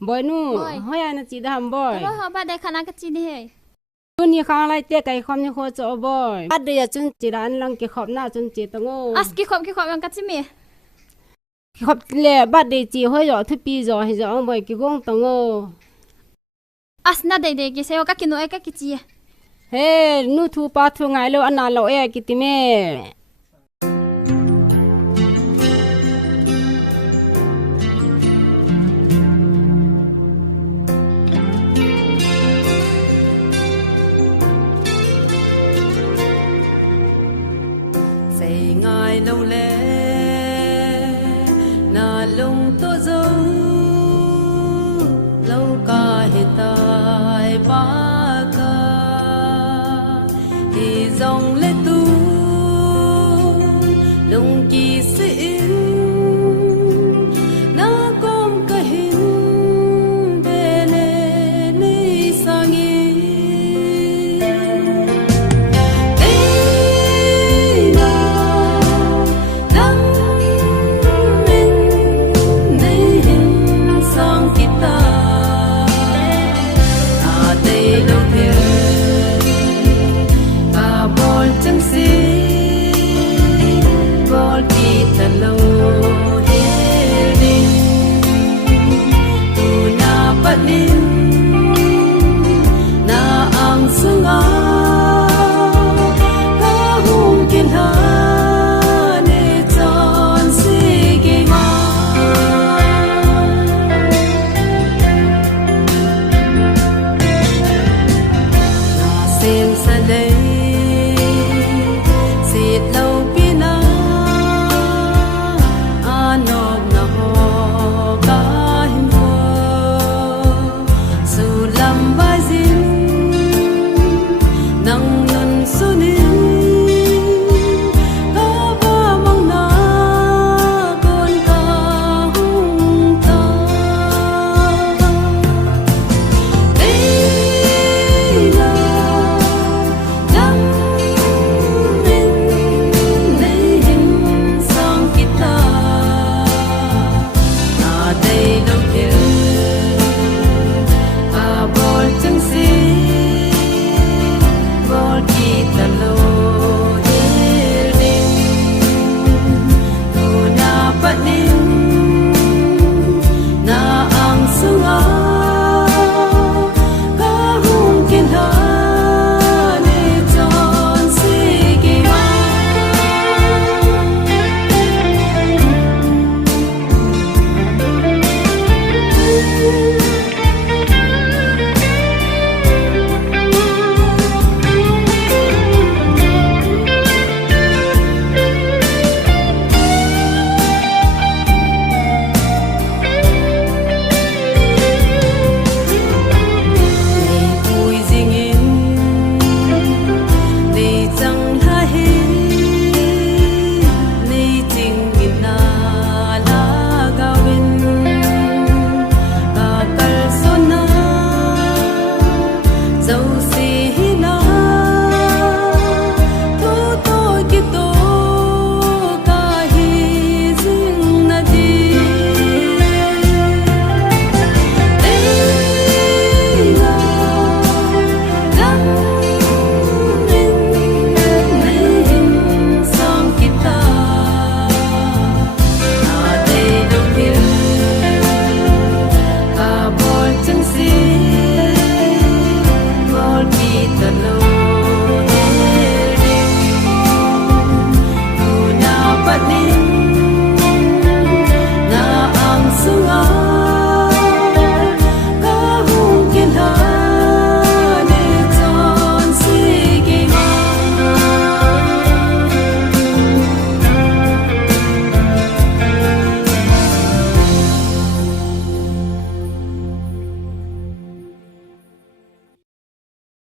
bồi nu hoi anh chỉ đam bồi rồi họ bắt đây khana cái chi đi hè tu ni khang lại tia cái khom ni khô cho bồi bắt đây chun chỉ là anh lăng cái khom na chun chỉ tông ô cái khom yang cái chi mi khom lẹ bắt đây chỉ hoi rồi thu pi rồi hay rồi bồi cái gong tông ô na đây cái sao cái kinu cái chi he nu thu pa thu ngai lo anh lo e cái time lâu lẽ na lung to dấu lâu ca hi tai ba ca hi dòng lệ tu lung kỳ